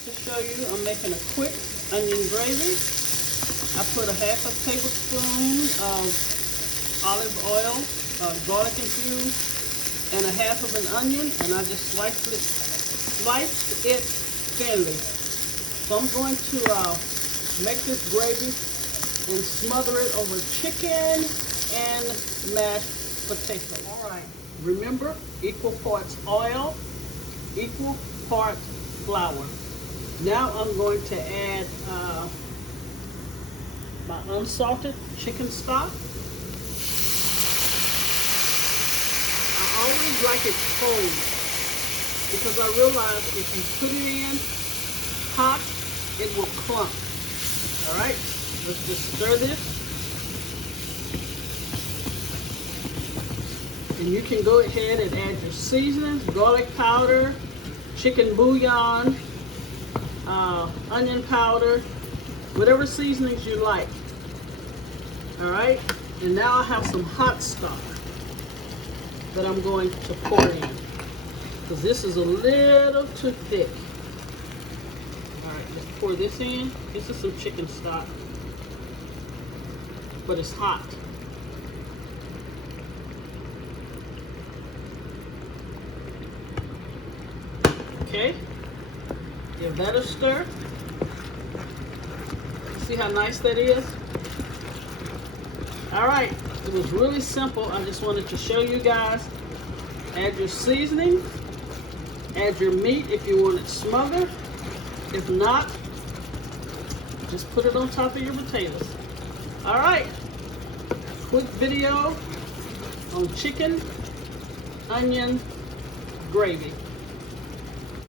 To show you, I'm making a quick onion gravy. I put a half a tablespoon of olive oil, garlic infused, and a half of an onion, and I just sliced it thinly. So I'm going to make this gravy and smother it over chicken and mashed potato. All right, remember, equal parts oil, equal parts flour. Now I'm going to add my unsalted chicken stock. I always like it cold because I realize if you put it in hot, it will clump. All right, let's just stir this. And you can go ahead and add your seasonings, garlic powder, chicken bouillon, onion powder, whatever seasonings you like. All right, and now I have some hot stock that I'm going to pour in because this is a little too thick. All right, let's pour this in. This is some chicken stock, but it's hot. Okay, give that a stir. See how nice that is? All right, it was really simple. I just wanted to show you guys. Add your seasoning, add your meat if you want it smothered. If not, just put it on top of your potatoes. All right, quick video on chicken, onion, gravy.